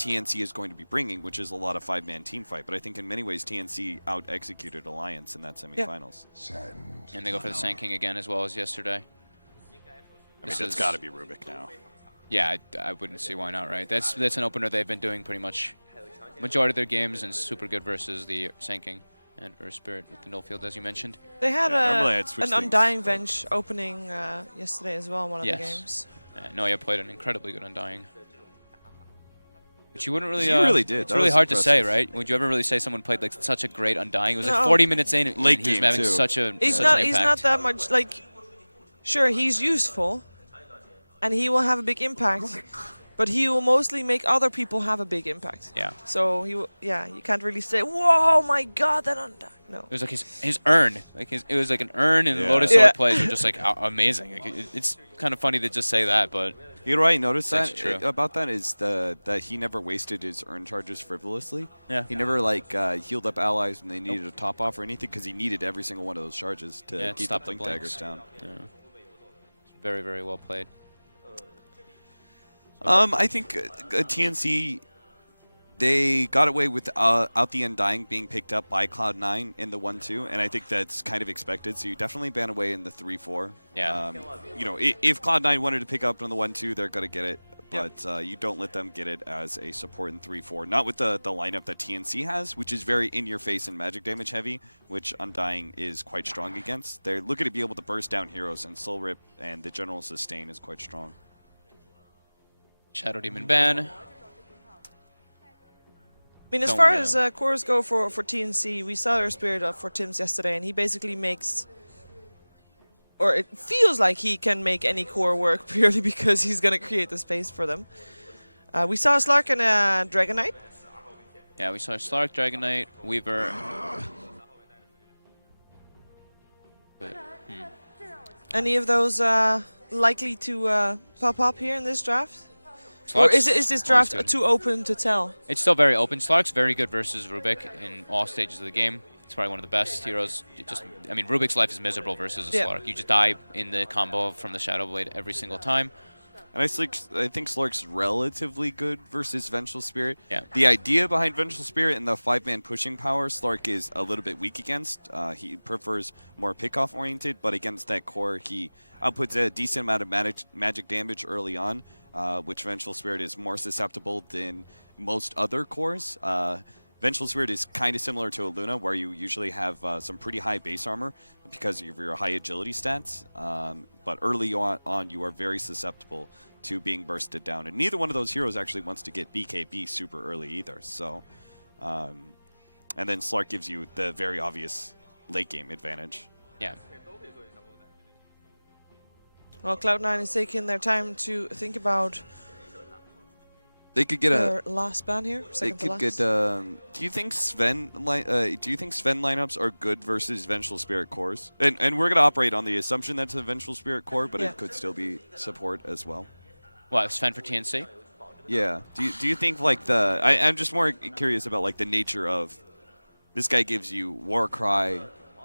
TnC is going to be bringing, which is a lot of 5-man team fight. But I think in many ways TnC out-executed Alliance in that semifinals. And they go for the Sand King again as well as yesterday. I mean, it's got to be Rubik now. Yeah, I wouldn't see why not, right? That's an opener they've been doing pretty much majority of their games, and super good versus the Sand King and Earth Spirit with the null field, as you mentioned. They had an things. Undying Venge opening yesterday as well in one of the games. Noya played an incredibly good Undying. But you wouldn't really... He really did. It's really hard to say, right? Would you ever really say someone played like such a great Undying? It was like 40 minutes in, and he was having such a He's not that much, like... Sure, he's useful, and he will have a big impact, but he will mostly make other people have a big impact. Yeah. So you can't really say, "Whoa, my God, that Undying." No. It was like his urn, like it was like an urn, and Lotus Sword plays are just like amazing. Like, it's kind of funny to just say that, but you know what I noticed about that is that he never wasted his urn charges frivolously. Yeah. He never healed up allies when they needed a top off or anything, because he needed every single one of those charges to keep the blink daggers down. Yeah. Very, very well played. I think TnC, they got away without the Undying being picked up by Cloud9 in the 1-2, and I think that's kind of expected. So you definitely ban away in the 3-4. Yeah. You know, if Cloud9 wanted to pick up on the 1-2, they're going to get it. But you don't let them get it as a support in 3-4. Not with the lineup that TnC has, which is very in-your-face and magic damage heavy, which Undying is quite strong against. They're looking to be able to burst down heroes, and Soul Rip and the general sustain is quite strong. Shadow Demon ban. I mean, as far as cores go for TnC, we saw Earth Spirit up for Tim's yesterday, and he basically makes... Or it feels like he can make any core work purely because he's going to create the space for them. We saw Slark and Dragon Knight. Yeah, we saw Slark, Dragon Knight, Weaver. But, Any of those likely to pop up here in this draft? Slark's or is this draft too open to tell? It's still very open. Slark's very good versus Rubik in all stages of the game. It's probably one of the best heroes. I mean, Rubik's life is miserable versus a Slark. You just die in the combo from the Shadow Blade every single time. And I think Slark's relatively good versus Vengeful Spirit. Yeah. The idea behind Vengeful Spirit and the 5-man pushing power, Slark is a little bit weak against. He prefers more pick-off oriented, but against that core, he outputs a decent amount of magic damage early on, which Vengeful Spirit is more susceptible than most other cores. Vengeful Spirit is kind of similar to a Luna, where you usually have some pretty high base armor because of your high agility stats. But early on, you are very susceptible to being bursted down. And neither one of those heroes actually wants to get BKB super early either. So, and then Slark gives you the very obvious late game advantage. Yeah. Well, Cloud9 is taking their time to think about... They could get their last ban here. They could get. Do you think Sven lineups are good versus Vengeful Spirit cores? And we're gonna operate on the assumption that's a Vengeful Spirit core, but it could still be support as well. What, Sven for TnC? Yeah. Do you think like I'm just more curious about like the nature of this guy gives you Warcry,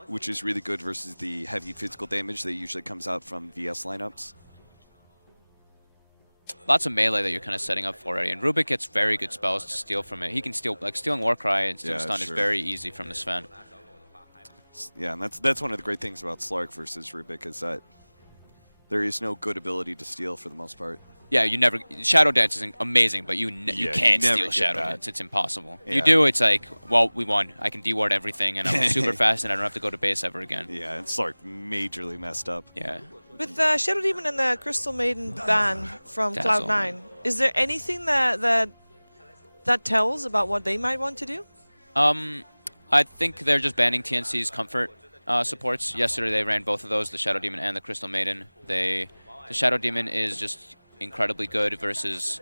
which is really good versus the heavy physical damage that usually comes out from VS lineups. Lots of melee that you're kind of setting up for already, and Rubik gets very good spells to steal from it. He can steal, like stealing Warcry and stealing stun is very easy from the Sven. Yeah, and that's one of the great things about Slark versus Rubik is that there is no good ability to steal for the most part. Yeah, you never... Shadow Dance is amazing, but you can't steal Shadow Dance. It's impossible. Yeah. You do, it's like, well, we won. I can deward everything, and I'm super fast, and I don't have to go to base ever again. Yeah, and Slark majorly messed up. Yeah. With the Shadow Demon and the Crystal Maiden ban from Cloud9, is there anything that tells about what they might want to do? I think they're just banning TnC's comfort supports. Yesterday they ran both of those, the Shadow Demon and the Crystal Maiden. The Shadow Demon is just incredibly good versus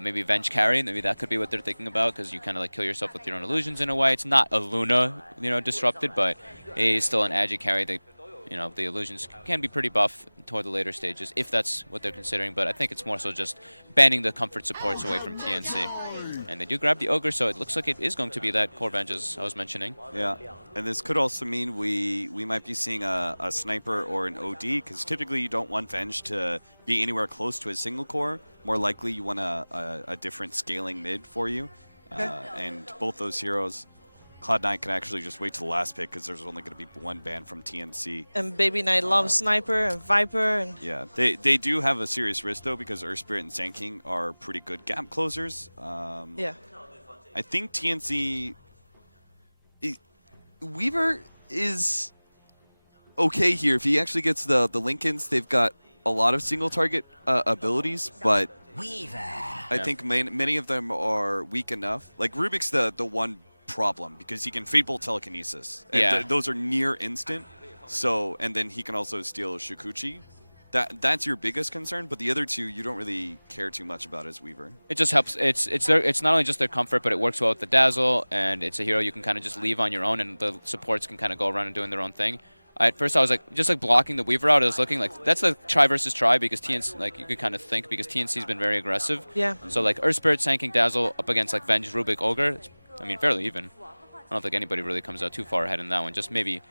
maybe Venge carry. Maybe that could be what they're thinking about, because you kind of like kill yourself with your own illusions in a way. It's not a Luna, disrupted, but it is still an agi carry. The illusions can be pretty buff toward the later stages, if that's what they're considering. But I think it's more so just banning the comfort supports away from TnC. And they do grab the Ogre, so it looks like it is going to be that core Venge, as I was mentioning. Yeah, and this could also mean we might be seeing a Sniper or an OD, because typically you don't want Venge to be anywhere close to a single core, more likely you want a different scaling mid for you. Okay. And both those heroes, Cloud9 can actually just wait to the last pick because there's only going to be one ban from TnC. And Baby Knight loves Sniper and Viper. And Yeah, they do have a serious risk, though, because Earth Spirit and Sand King are pretty good gap closers. yeah. I think TnC... Weaver is okay here. If he actually gets the Lincolns, they've got a lot of single target abilities, but I think many of them are weak enough. Like Rubik's the one problem because he can Fate Bolt Telekinesis. And those are near instant. So, and then he can also steal Shikuchi. That's your biggest concern, but the other two you don't really care too much about as Weaver. It just helps. It's not only just their comfort, but it works well with the Dazzle, and it's a hero you can kind of just leave on your own, and the supports can kind of go around and doing their own thing. At first, I was like, just like blocking the Weaver out. I was looking like that's the try versus try because TnC, like you could kind of think because TnC's been very aggressive. Yeah. So like Earth Spirit, Sand King, Dazzle up against like Venge, Rubik, Ogre. It's, I mean, fairly even. I don't think anybody really comes out too far ahead in that one. Just maybe.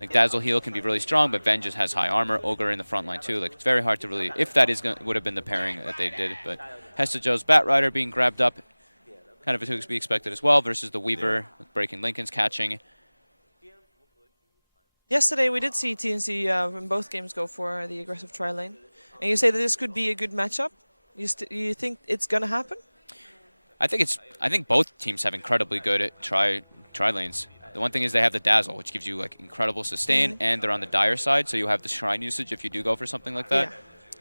Like Dazzle heal can be really strong, but Venge just has high armor. Ogre in the front line too. Like it's very hard to really, if that would have been the pairing that they did. But Hesta Joe's Bat Rider being grabbed up, kind of to be expected as well, versus the Weaver with breaking Lincoln's catching. Yesterday we did see TnC in both games go for the aggressive tri lane, and you say that this could be a good matchup. You think it's gonna happen? I think both teams have incredibly good tri lanes. The one thing is they have the Dazzle, which gives you like incredible sustain, and they're on the dire side, so you have the Shrine usage if you do go for something like that,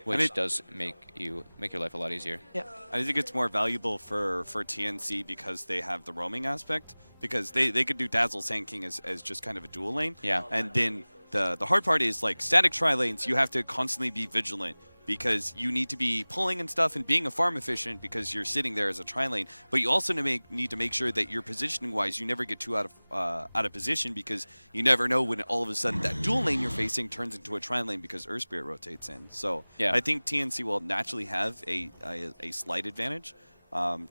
which does make your life a lot easier. Yeah. I think it's more valuable for TnC because they have the roaming aspect, because they could do Dazzle Sand King as just kind of a dual lane. Yeah. And then the hard part is like static tri lanes, you have to constantly be vigilant because you need to be pulling and stuff and being a farm efficient because you're sitting there as a tri lane, but you also need to make sure that you're positioning wise, you never get too out of position because you never know when all of a sudden that dual lane you're facing turns into a tri lane because Earth Spirit rotates in. So yeah. I think TnC will naturally have a slight advantage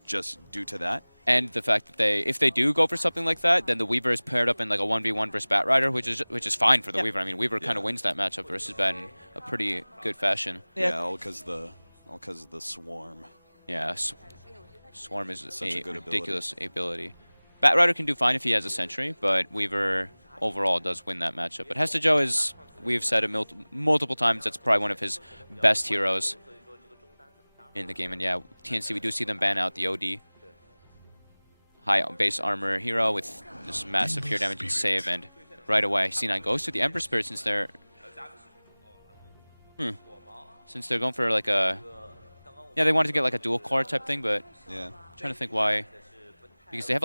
just due to that. And the fact that if they do go for something like that, then the Weaver is paired up in like a 1v1 versus Bat Rider, which is fine for the Weaver. I mean, Weaver kind of wins that matchup versus Bat in a pretty good fashion. Yeah, all because of the Swarm. Yeah, Swarm is such a good ridiculous ability. Bat Rider can do fine if he has a Sentry, but Weaver overall does win that matchup. But Hesta Joe is, we've said it multiple times, that's probably one of his best heroes in the game. And yeah, TnC, we do see them ban out the OD. High base armor hero with this massive pure damage and save, and right away C9 goes to the Ember Spirit since they're going for like a they wanted to get like a dual core type thing, but I'm trying to think why, because they have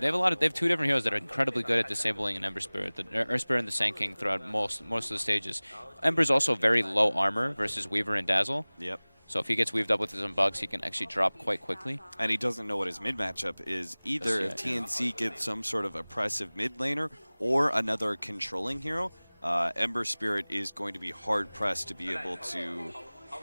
they have two different heroes that are incredibly good at disabling an Ember Spirit, the Earth Spirit and the Sand King throughout most of the stages. Ember's also very low armor versus Weaver and Dazzle. Yep. So if he gets weaved up with some bugs, he can actually drop quite quickly. And he doesn't know what his mid matchup is either. If TnC gets some sort of oppressive mid laner or another controlling hero, Ember Spirit is going to be hard pressed to be able to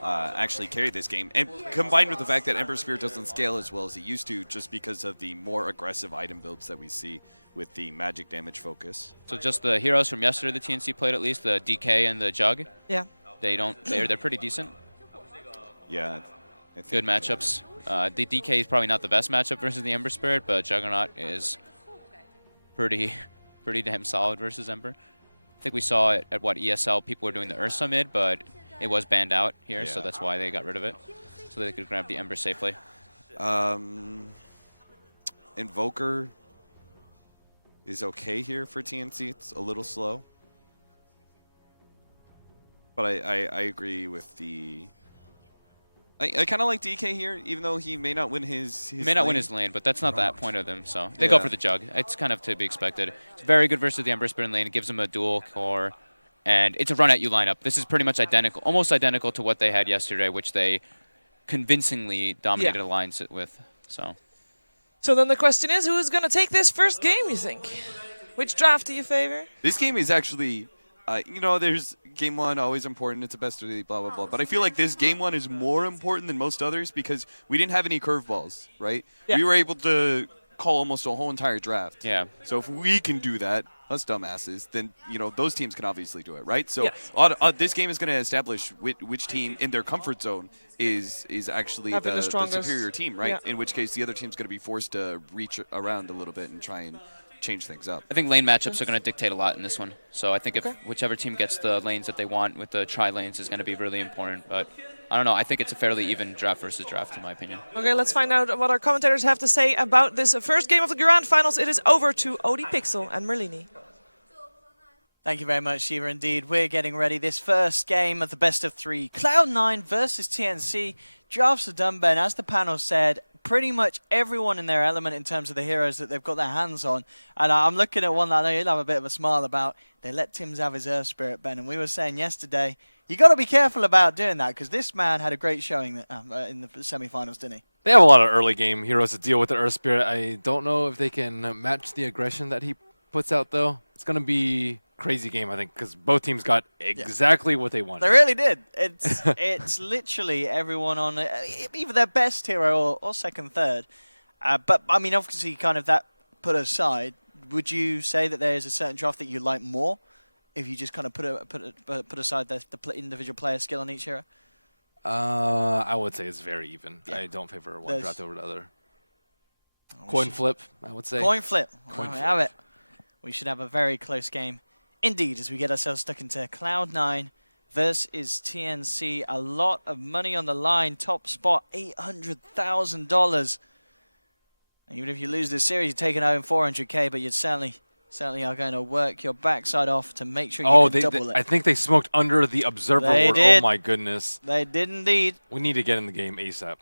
actually carry this game. And combined with the fact that Ember Spirit doesn't scale as well as it used to, just because of the more aggressive item builds that we see with the magic damage focus. So just the heroes from yesterday the TnC played, at least the DK and the Jug. Yeah. They're pretty decent. Yeah. Good matchups. The DK is probably not the best matchup versus the Ember Spirit, but Juggernaut is pretty damn solid versus Ember. I think we saw it at ESL, people were doing the Ursa mid, but it was banned out here, so that's why they got rid of it, so they could grab the Ember safely. Invoker is okay here for TnC. It's a little slow. But I agree with the... I kind of like DK here, even though he may not win his He may not win his lane, but that's not that point of them, so they go for the Jug. It's kind of to be expected. It's very good versus the Ember Spirit lane. It gives them a dual core, and it's a run-at-you lineup. This is pretty much identical, almost identical to what they had yesterday, which they convincingly dominated alliance with. So then the question is, who is going to take this first game, you think? Which draft do you favor? This game is actually... there's game one, always important. It's a best of the blah, blah, blah. But I feel like this game one is more important than most others because we didn't have any curveballs, right? Yeah. We were able to call almost a whole entire draft. Yeah. So if we can do that, us dumbasses, then those teams can obviously do it, right? So Yes. this game is going to establish which team in their comfort zone is actually Having the the strongest- superior team, right? yeah. In which case, the other team's going to be forced to reach around a little bit and try and change things up. I think lane matchups are going to dictate a lot in this one. So I think if Okay. whichever team gets the lanes that they want with the tri-lanes is going to be really important. But I don't know. I think it's a fairly even draft versus draft, in my opinion. Okay, let's find out what our commentators have to say about this first game of the Grand Finals. It is over to Odie Pixel and Merlini. Thank you very much, Shiva. Indeed, we're getting ready. This first game of the best of 3, Cloud9 versus TnC. Drafts are done, Ben. As the panel said, pretty much everyone in their element in terms of the heroes that they've got their hands on. And I'm looking at one that I know you'll have a bit of a smile about. They let Tims have his Earth Spirit, Ben. And we were saying yesterday, you got to be careful about doing that because this man had a great showing in the semifinals, didn't he? They have a lot of early game heroes to deal with the Earth Spirit. I don't know if they can match the aggression that he puts out, though. It's going to be a crazy game, I think, because both teams got exactly what they wanted. They really did. It's literally everyone on either their best hero or second, third. But, I mean, obviously, kind of that put aside, would you say that there is a certain draft that you like more if you just kind of put aside the individual player skill on each hero? I would say it's very even. Yeah. I don't favor one draft over the other. Oh, Coin flip, I would say. Coin flip. Coin We flip. have it. We should have a very close game indeed as we get ourselves stuck into Cloud9 versus TnC. A lot of money on the line. Top spot, $800,000. Even if you lose this series, you're taking home 400K, but you certainly are going to work your backside off to make sure you can double it. I think they smoked under the observer They ward. did. Oh my goodness. They did indeed. We need to get in the game ASAP.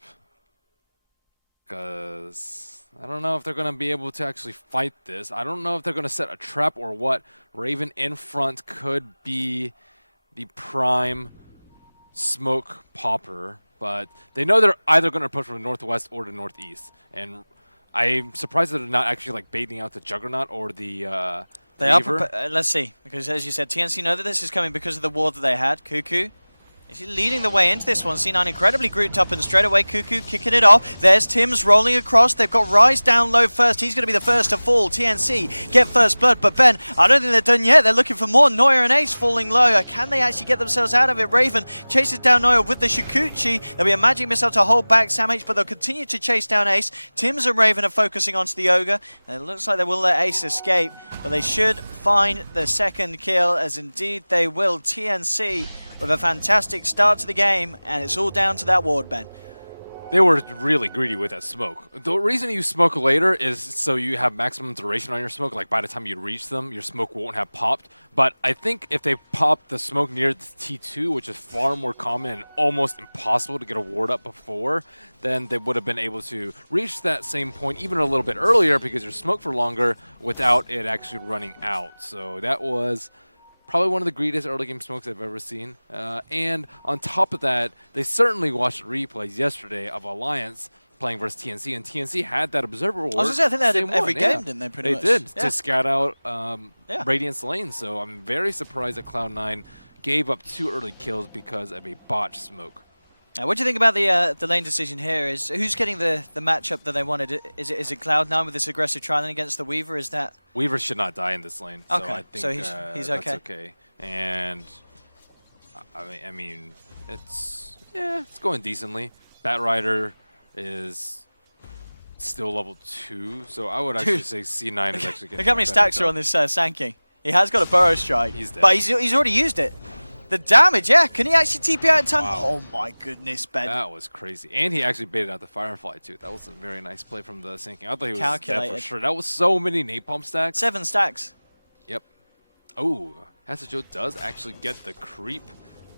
Because I don't know if they're going to be able to actually fight this. I don't know if they're going to set a trap or what. Raven in front could be the prime smoke popper. But they know they're either going to approach from the northwest or the northeast. And I'm surprised that they're not actually like baiting out the Juggernaut or the They are. Weaver. Let's see, because as you said, TnC know that this is coming because of the ward that they had. Cuckoo is leading the way into this one. C9 incredibly grouped up, and straight away Cuckoo kicking it off. There's Tims rolling across. They've got Rise down low first. He's going to be the first to fall. TnC get first blood, but Ben, I don't think they're done yet. They're looking for more. Neuer and Ace falling low. Can they actually get themselves out of it? Raven chases down Neuer with the Shikuchi. There'll be a magic missile to hold back Sam H, but they'll continue to chase down Ace. Tims and Raven are focusing onto the Ogre, and it looks like they will let Ace escape, but they should find the second kill, as indeed they will. TnC with a fantastic start to the game, and it's all down to that ward, Ben. They were really greedy with that smoke. The reason you smoke later is so you have maximum duration on your smoke. Like by the time you reach them, your smoke won't have popped. But I think if they pop the smoke near the T2, which is far more common and almost impossible to get a ward up before, then they would have been able to reach that same point even a little bit earlier because you're smoked for longer without it actually running out. So that was probably one of the greatest early game smokes I've ever seen. And on top of that, they certainly watched replays yesterday of Alliance playing versus TnC, and TnC had that observer ward. I was going to say, I think they had same it every one, game, yeah. didn't they, pretty much? They did, Yeah. to scout out Yeah. Radiant's lane. So I'm very surprised that Cloud9 gave up 2 early kills because of a botched smoke. What do you think about the lane decision here? Is who's getting the matchup that they wanted? Is it Cloud9 with this aggressive trialing against the Weaver? Is that Weaver should not die in this lane. Okay, So I think so he's okay. That's okay. And I mean, it's going decently. Batrider is still level 2, so I would actually say C9 is actually getting look how many a better stacks are job. on this Sankey. He has got a Burrow Strike, He's dead. but he's already used it. The damage, yeah. Can he actually TP out in time? Wow. Oh my goodness, Ben. That was crazy. And he actually baited out the Firefly, too. That was a very nice play from the Sinking. I thought he was dead for Calculated. sure. That was so many napalm stacks. 7 stacks. Yep. Oh, Hasajo does actually get the creep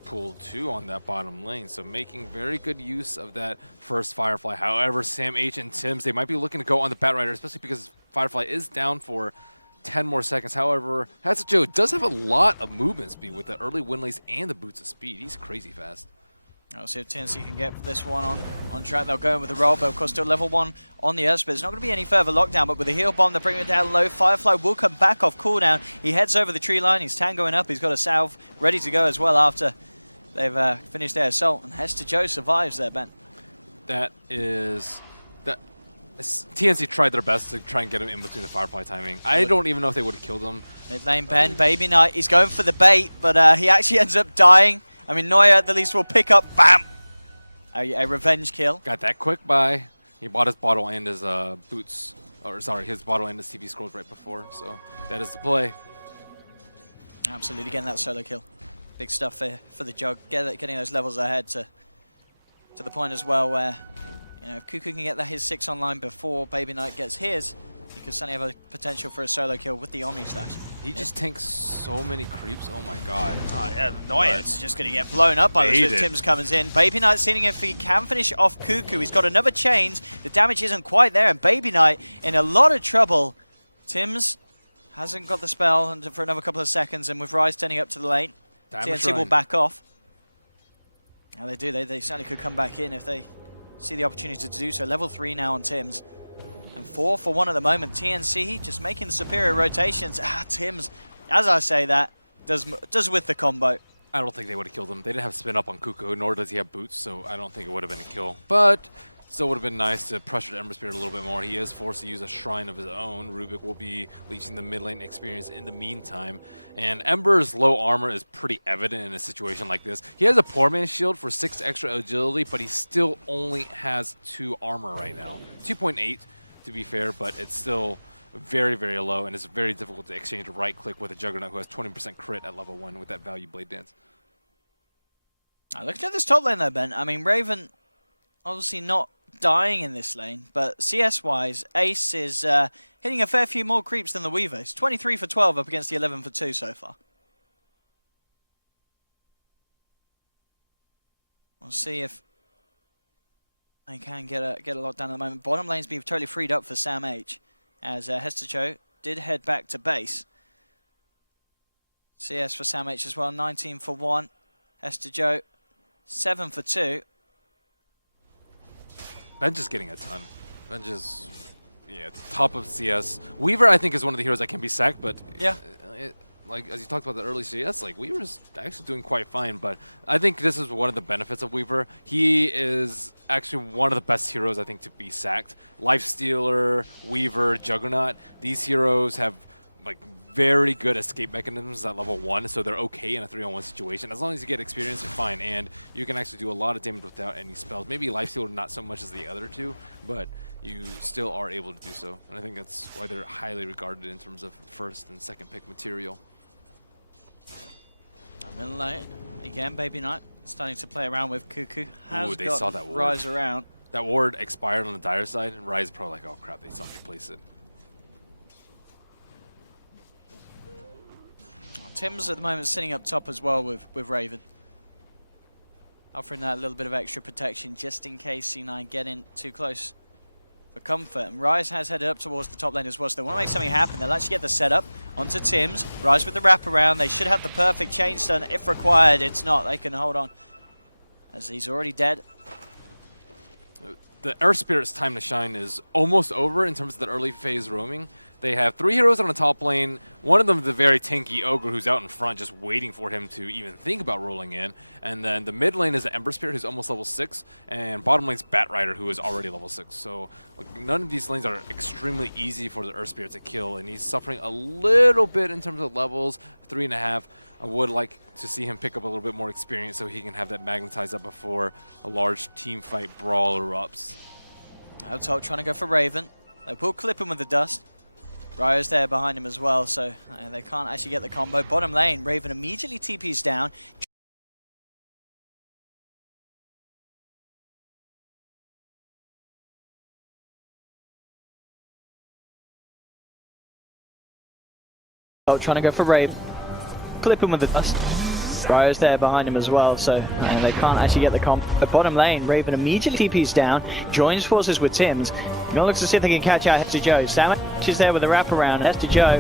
pull, too, on that bottom lane. So making very good use of that first Firefly. However, Sam H and Tims, they might be looking to go on the Batrider, especially because Firefly is down for 10 more seconds. However, Hasajo does have a lot of movement speed with the early windlays and the boots of speed. He's crazy fast. I'll see if TnC can get this one on track. They'll go in with the roll, but of course still level 1 on the Earth. But it's not going to be any further lockdown, but with the heal bomb, they're bringing it down low. Firefly will come back off cooldown. He heads over the tree line. He's tangoing up. He's got a salve ready to go as well after they've finished their assault. And Hester Joe survives there, Ben. That is... TnC tried their best to try and get him in between the Firefly timing. I don't even know if they would have killed him. Mid lane Ben, Baby Knight, he's going for the bait, but he actually ends up dying. I mean, Neuer at the least will pick up, bam! A revenge kill. Got that quick buy. He bought his bottle and his boots. Or sorry, his bottle and his TV scrolls right before. So that is the play. Absolutely, getting that solo kill. Big stuff for the Jug. Getting those levels ahead to the point as well where, you know, if Cuckoo can get his 6 online before Baby Knight gets his, he could certainly have a potential for a solo kill with the Omni Slash. He just tanks so many creeps. Oh my god. Oh yeah, Neuer's just going to get blown up by this. Tim's comes in. Baby Knight seeing if he can finish off Cuckoo. He's got another chains. The damage isn't quite there, and Baby Knight in a lot of trouble. Tim's hasn't got the spell for another couple of seconds, and with Rise turning up to the lane, TnC will back off. Now they do. They certainly could come back in if they see the opportunity to do so. Level 3 now on Tim's. And 4 for 1 at the moment. TnC just making superior rotations. Tim's, as I say that, does with the combo. I don't think they would have killed him. They didn't have spin up on Cuckoo, nor does he have boots, so I don't think it would have been a kill. But still would have been nice to pressure the Ember Spirit a little bit more. He is forced to use a shrine of his own. Rubik will be leeching the mid lane experience in the meantime. And Ember's low armor is pretty evident in a situation like this. He has a poor man's shield for 6 extra agility, but he still only has 2 armor right now. 2.8 to be fair, but it's still very, very low, and it's very difficult to exchange a right click with a Juggernaut who has 20% crit at level 1 with that value Blade Dance. Looking at this top lane though, Ben, I mean, Raven obviously not dying in this lane, but CS-wise, Ace is hitting a fair few more creeps than the Weaver. He's 23 for 12 up against the 11 for 2 so far. We'll see if they can get a lot done at the moment. Bottom lane's been totally freed up for Sam H, as Hester Cho did head back to base. CS for Sam H as well, 19 for 1. Hester Joe, 7 for 2. Ben's just getting a ton. Ben's just, yeah, top of CS. Weaver, I think, is one of the heroes that can be sacked, but yeah, like as you talked about the early CS, like Weaver's actually doing quite fine. But I think this is one of the benefits of Weaver. He is actually one of the best heroes, I think, to be sacked. Lifestealer, Weaver, Juggernaut. These heroes have like very good escape mechanisms at level 1, so they're okay in a 3-on-1 situation. As long as you get experience, you're fine, and you can actually do a lot of damage without any spells. Maybe Lifestealer not so much as the other two, but you still are able to do so. And I think that's why they're highly regarded in terms of first and second pick material. Middle lane, again, Baby Knight starting to play around with Cuckoo. Ooh, they saw that ward. Rise around. That ward expired on the dire side, and Rise probably like, oh crap, they saw me place it. Tim's at the moment sitting up top as well with Raven. Offering that little bit of extra protection just in case C9 get in too close for comfort. And Rise has headed up towards the top lane as well, so they want to make something happen. They'll actually get the setup onto Tim's. Rise with the wraparound. They should have the perfect chain stun if required. It's not. They can hold on as he's already dead. The Earth Spirit's time to shine is almost over in terms of the early phase roaming. They have 3 heroes on the top lane. One of them is the very tanky Ogre who's out in front just waiting for him to even think about rolling in. And then the mid lane is the Ember Spirit who's almost level 6. And bottom lane's Bat Rider who is already level 6. So like, none of these lanes are extremely easy for the Earth Spirit to kill. And he's suffering a little bit in terms of levels, 3.5. I would like to see him pick up a little bit more experience so he can have that magnetized up before a large team fight brawl erupts. Out top trying to go for Raven. They will clip him with the dust. Ryo's there behind him as well, so they can't actually get the combo. Bottom lane, Raven immediately TPs down. Trying to go for Raven. Clip him with the dust. Ryo's there behind him as well, so they can't actually get the combo. At bottom lane, Raven immediately TPs down, joins forces with Tim's. Gonna look to see if they can catch out Hester Joe. Sandwich is there with a wraparound. Hester Joe,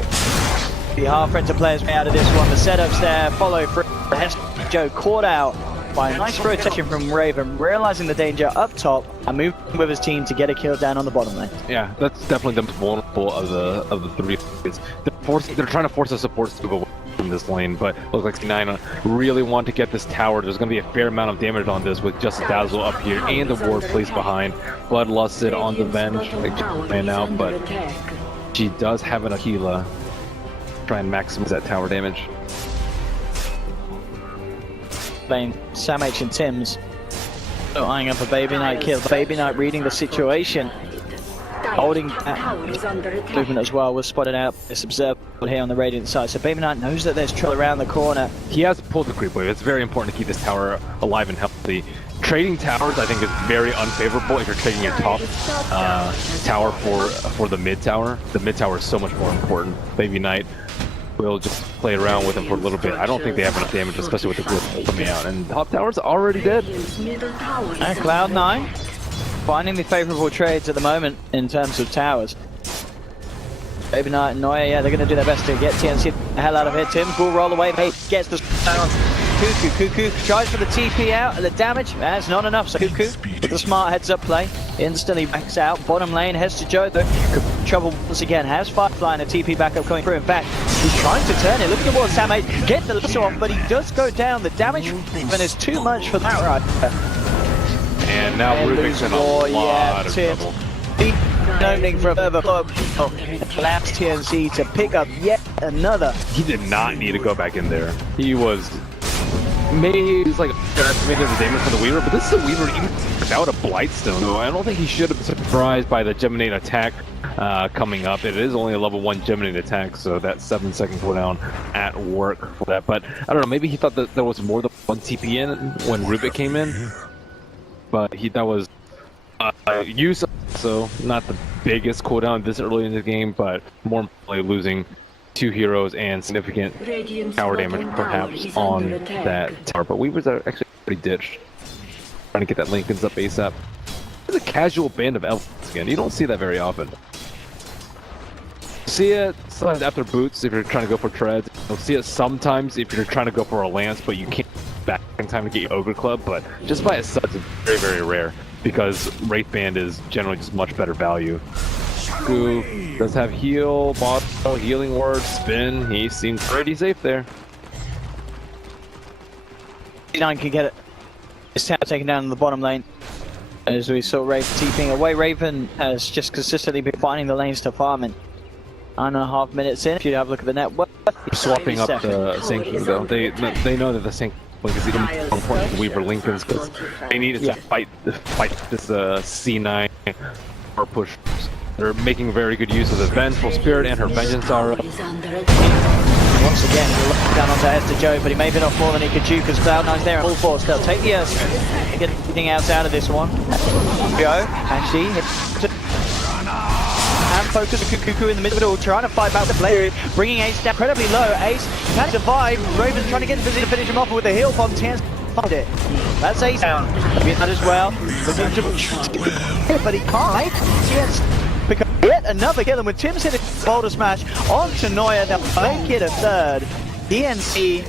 the half-rented players way out of this one. The setup's there, follow through. Hester Joe caught out by a nice rotation from Raven, realizing the danger up top and moving with his team to get a kill down on the bottom lane. Yeah, that's definitely the most vulnerable of the 3. They're trying to force the supports to go from this lane, but looks like C9 really want to get this tower. There's going to be a fair amount of damage on this with just Dazzle up here and the ward placed behind. Bloodlusted on the Venge, and out, but she does have an Aquila. Try and maximize that tower damage. Playing Sam H and Tim's. Eyeing up a Baby Knight kill. Baby Knight reading the situation. Holding movement as well was spotted out. It's observed here on the Radiant side. So Baby Knight knows that there's trouble around the corner. He has pulled the creep wave. It's very important to keep this tower alive and healthy. Trading towers, I think, is very unfavorable if you're trading your top tower for the mid tower. The mid tower is so much more important. Baby Knight will just play around with him for a little bit. I don't think they have enough damage, especially with the glyph coming out. And top tower's already dead. And Cloud9 finding the favorable trades at the moment in terms of towers. Baby Knight and Noya, yeah, they're going to do their best to get TnC the hell out of here. Tim will roll away, but he gets the down. Cuckoo tries for the TP out, and the damage, that's not enough. So Cuckoo with the smart heads-up play, instantly backs out. Bottom lane, heads to Joe, though. Trouble once again, has Firefly and a TP backup coming through. In fact, he's trying to turn it, looking towards Sam H, get the lasso off, but he does go down. The damage is too much for that right. And now Rubik's in a lot of trouble. Opening for a further blow. Allows TnC to pick up yet another. He did not need to go back in there. He was maybe he's like estimating the damage for the Weaver, but this is a Weaver even without a Blightstone. No, I don't think he should have been surprised by the Geminate attack coming up. It is only a level 1 Geminate attack, so that 7-second cooldown at work for that. But I don't know, maybe he thought that there was more than one TP in when Rubik came in, but that was use, so not the biggest cooldown this early in the game, but more importantly losing 2 heroes and significant tower damage perhaps on that tower. But Weavers are actually pretty ditched. Trying to get that Linken's up ASAP. It's a casual band of elves again. You don't see that very often. See it sometimes after boots if you're trying to go for treads. You'll see it sometimes if you're trying to go for a lance, but you can't back in time to get your Ogre Club. But just by itself, it's very, very rare because Wraith Band is generally just much better value. Goo does have heal, bottle, healing word, spin. He seems pretty safe there. C9 can get it. His tower taken down in the bottom lane. As we saw Raven TPing away. Raven has just consistently been finding the lanes to farm in. 9.5 minutes in. If you have a look at the network, Swapping up the Sanctum though. They know that the Sanctum is even more important than Weaver Linken's because they needed to fight this C9 or push. They're making very good use of the Vengeful Spirit and her Vengeance Aura. once again, he'll look down onto Esther Joe, but he may be off more than he could chew because Cloud9's there in full force. They'll take the Earth and get anything else out of this one. Joe, actually, and focus on Cuckoo in the middle, trying to fight back the play, bringing Ace down incredibly low. Ace can survive. Raven's trying to get in position to finish him off with the heal bomb. TnC find it. That's Ace down. Get that as well. But he can't. Yes. Pick up yet another kill, and with Tim's hitting Boulder Smash onto Noya, they'll make it a third. TnC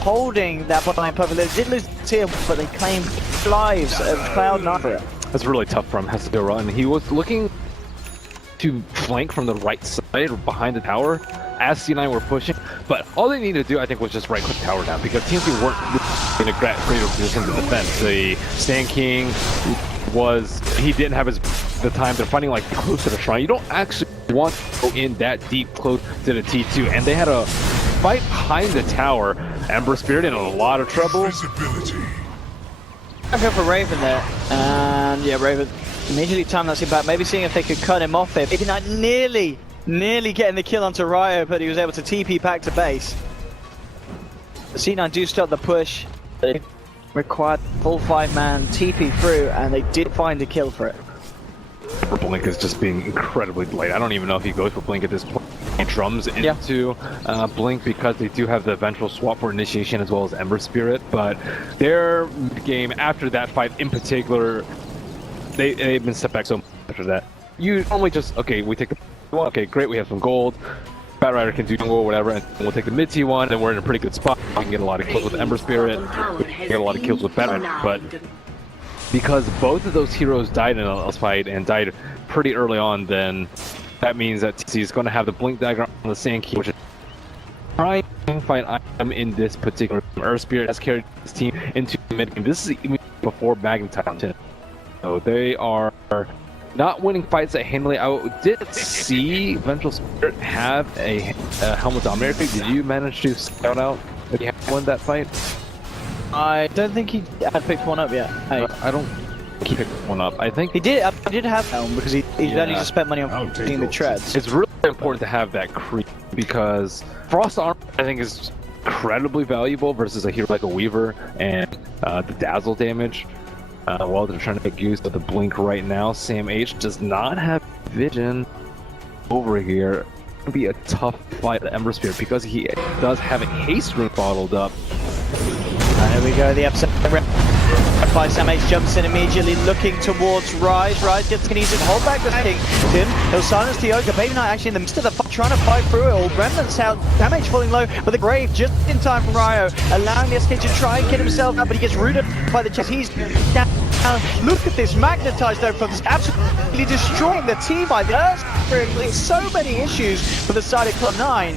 holding that bottom lane perfectly. They did lose the tier, but they claimed lives of Cloud9 for it. That's really tough from Hessidora, and he was looking to flank from the right side or behind the tower as C9 were pushing, but all they needed to do, I think, was just right-click tower down because TnC weren't in a great position to defend. The Sand King he didn't have the time. They're fighting like close to the shrine. You don't actually want to go in that deep close to the T2, and they had a fight behind the tower. Ember Spirit in a lot of trouble. I go for Raven there, and yeah, Raven immediately timed that back, maybe seeing if they could cut him off here. Maybe not nearly getting the kill onto Ryo, but he was able to TP back to base. The C9 do start the push. They required full 5-man TP through, and they did find a kill for it. Blink is just being incredibly late. I don't even know if he goes for Blink at this point. He drums into Blink because they do have the eventual swap for initiation as well as Ember Spirit, but their game after that fight in particular, they've been set back so much after that. You normally just, okay, we take the one, okay, great, we have some gold. Bat Rider can do jungle or whatever, and we'll take the mid T1, and we're in a pretty good spot. We can get a lot of kills with Ember Spirit, we can get a lot of kills with Bat Rider, but because both of those heroes died in a fight and died pretty early on, then that means that TnC is going to have the Blink Dagger on the Sand King, which is prime fight item in this particular Earth Spirit has carried this team into the mid game. This is even before Magnetite. So they are not winning fights at handily. I did see Vengeful Spirit have a Helmet Dominator pick. Did you manage to scout out if you had won that fight? I don't think he had picked one up yet. Hey. I don't think he picked one up. I think He did. I did have Helm because he only just spent money on getting the treads. it's really important to have that creep because Frost Armor, I think, is incredibly valuable versus a hero like a Weaver and the dazzle damage. While they're trying to make use of the blink right now, Sam H does not have vision over here. It'll be a tough fight at Ember Spirit because he does have a haste rune bottled up. Here we go, the episode. By Sam H jumps in immediately, looking towards Rise. Rise gets Kinesis, hold back the King. Tim, he'll silence the Ogre. Baby Knight actually in the midst of the fight, trying to fight through it all. Remnant's out, Sam H falling low, but the Grave just in time for Ryo, allowing the SK to try and get himself out, but he gets rooted by the chest. He's down. Look at this Magnetized though from absolutely destroying the team by the Earth Spirit. So many issues for the side of Cloud9.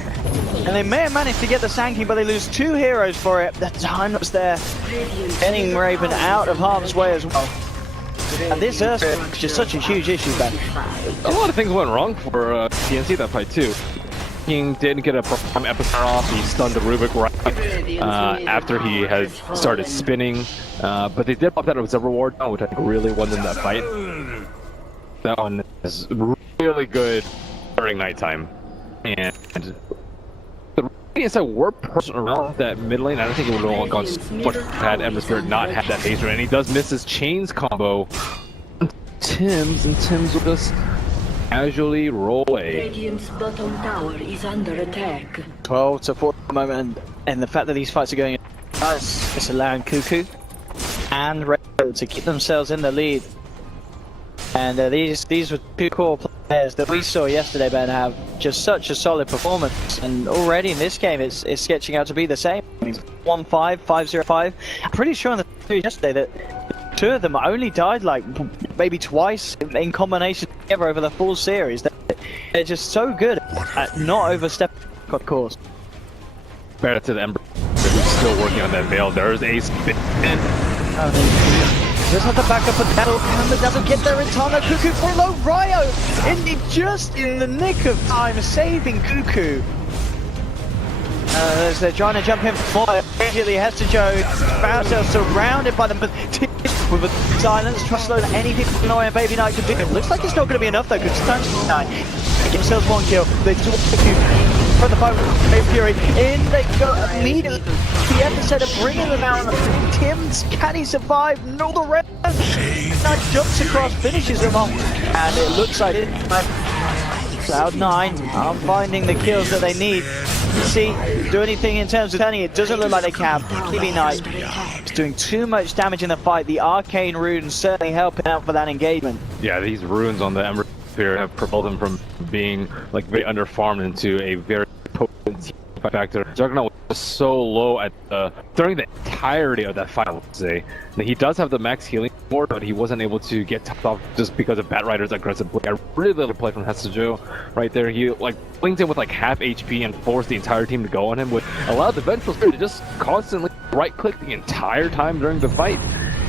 And they may have managed to get the Sand King, but they lose 2 heroes for it. The time was there. Getting Raven out of harm's way as well. And this Earth Spirit is just such a huge issue, Ben. A lot of things went wrong for TnC that fight too. King didn't get a prime epicenter off. He stunned the Rubik right after he had started spinning. But they did pop that Observer Ward, which I think really won them that fight. That one is really good during nighttime. And the Radiant side were pushing around that mid lane. I don't think it would have all gone so much had Ember Spirit not had that haste rune. And he does miss his chains combo. Tim's will just casually roll away. Radiant's bottom tower is under attack. 12 to 4 at the moment, and the fact that these fights are going it's allowing Cuckoo and Rayo to keep themselves in the lead. And these were 2 core players that we saw yesterday, Ben, have just such a solid performance. And already in this game, it's sketching out to be the same. 1-5, 5-0-5. I'm pretty sure in the series yesterday that 2 of them only died like maybe twice in combination together over the full series. They're just so good at not overstepping the course. Better to the Ember. They're still working on that veil. There's a spin. Just have to back up a battle, and doesn't get there in time. Cuckoo follow Ryo, just in the nick of time, saving Cuckoo. As they're trying to jump in for it, immediately has to Joe. Bowser surrounded by them, but with a silence, trust load anything annoying Baby Knight could do. It looks like it's not going to be enough though, because Stun's Knight get themselves 1 kill. They do from the fight with Brave Fury. In they go immediately. The epicenter bringing them out. Tim's, can he survive? No, the rest. Knight jumps across, finishes them off, and it looks like it. Cloud9 are finding the kills that they need. See, do anything in terms of turning it. Doesn't look like they can. Baby Knight is doing too much damage in the fight. The arcane runes certainly helping out for that engagement. Yeah, these runes on the Ember Spirit have propelled them from being like very underfarmed into a very potent team factor. Juggernaut was so low at during the entirety of that fight, let's say. Now, he does have the max healing board, but he wasn't able to get topped off just because of Batrider's aggressive play. I really love the play from Hesajo right there. He like blinked in with like half HP and forced the entire team to go on him, which allowed the Vengeful Spirit to just constantly right-click the entire time during the fight,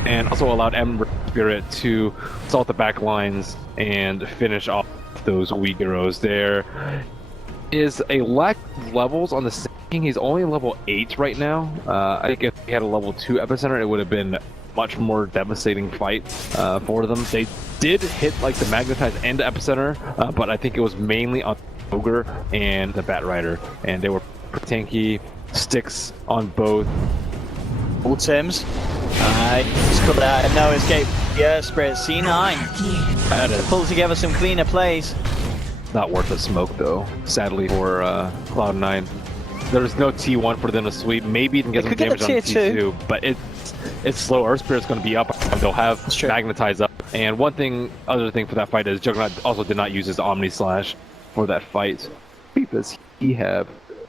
and also allowed Ember Spirit to assault the back lines and finish off those weak heroes. There is a lack of levels on the Sand King. He's only level 8 right now. I think if he had a level 2 epicenter, it would have been much more devastating fight for them. They did hit like the Magnetized and the epicenter, but I think it was mainly on Ogre and the Batrider, and they were pretty tanky. Sticks on both. All Tims. Just called out. No escape. Yeah, Spirit C9. Pull together some cleaner plays. Not worth a smoke though, sadly for Cloud9. There's no T1 for them to sweep. Maybe you can get some damage on T2, but it's slow. Earth Spirit's going to be up, and they'll have Magnetize up. And other thing for that fight is Juggernaut also did not use his Omni Slash for that fight. Because he has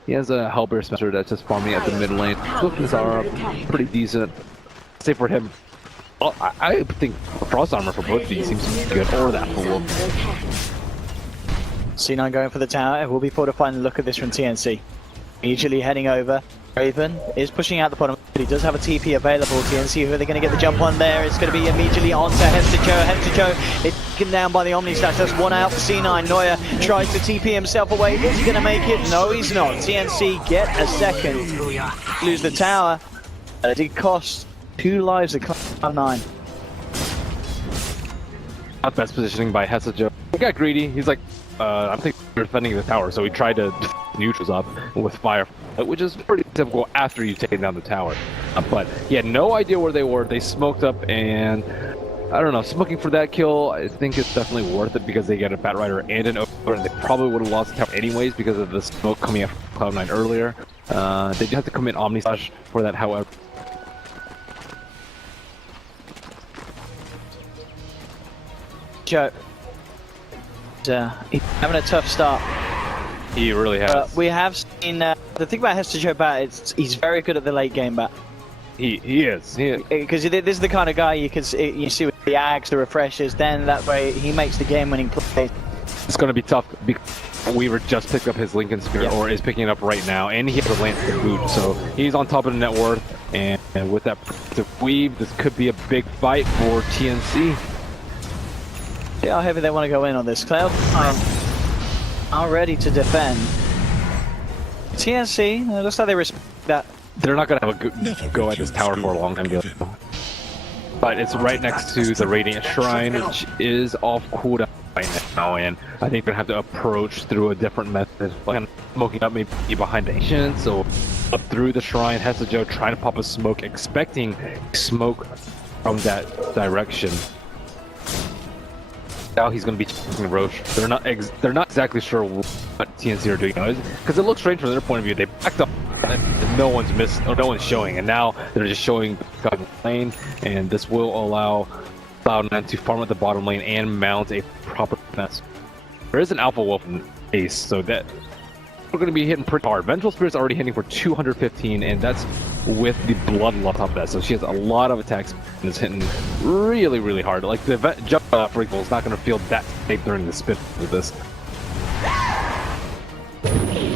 a Hellbear Smasher that's just farming at the mid lane. Swiftness are pretty decent. Save for him. Well, I think Frost Armor for both of these seems good, or that for Wolf. C9 going for the tower. It will be fortifying. Look at this from TnC. Immediately heading over. Raven is pushing out the bottom. He does have a TP available. TnC, who are they going to get the jump on there? It's going to be immediately onto Hestacho. Hestacho is taken down by the Omni Slash. That's one out for C9. Neuer tries to TP himself away. Is he going to make it? No, he's not. TnC get a second. Lose the tower. It did cost 2 lives at Cloud9. Not best positioning by Hestacho. He got greedy. He's like, I think we're defending the tower, so he tried to neutrals up with fire, which is pretty typical after you've taken down the tower. But he had no idea where they were. They smoked up, and I don't know, smoking for that kill, I think it's definitely worth it because they get a Batrider and an over, and they probably would have lost the tower anyways because of the smoke coming out from Cloud9 earlier. They did have to commit Omni Slash for that, however. Joe. He's having a tough start. He really has. We have seen the thing about Hestacho bat is he's very good at the late game bat. He is. Because this is the kind of guy you see with the Ags, the refreshers. Then that way he makes the game-winning play. It's going to be tough because Weaver just picked up his Lincoln Spirit, or is picking it up right now, and he has a lance to boot, so he's on top of the net worth. And with that weave, this could be a big fight for TnC. See how heavy they want to go in on this. Cloud are ready to defend. TnC, it looks like they respect that. They're not going to have a good go at this tower for a long time. But it's right next to the Radiant Shrine, which is off cooldown right now, and I think they're going to have to approach through a different method, like smoking up maybe behind the Ancient, so up through the Shrine. Hestacho trying to pop a smoke, expecting smoke from that direction. Now he's going to be checking Roche. They're not exactly sure what TnC are doing because it looks strange from their point of view. They backed up and no one's missed or no one's showing, and now they're just showing the lane, and this will allow Cloud9 to farm at the bottom lane and mount a proper defense. There is an Alpha Wolf in base, so that we're going to be hitting pretty hard. Vengeful Spirit's already hitting for 215, and that's with the Bloodlust on top of that. So she has a lot of attacks and is hitting really, really hard. Like the jump, for example, is not going to feel that safe during the spin with this.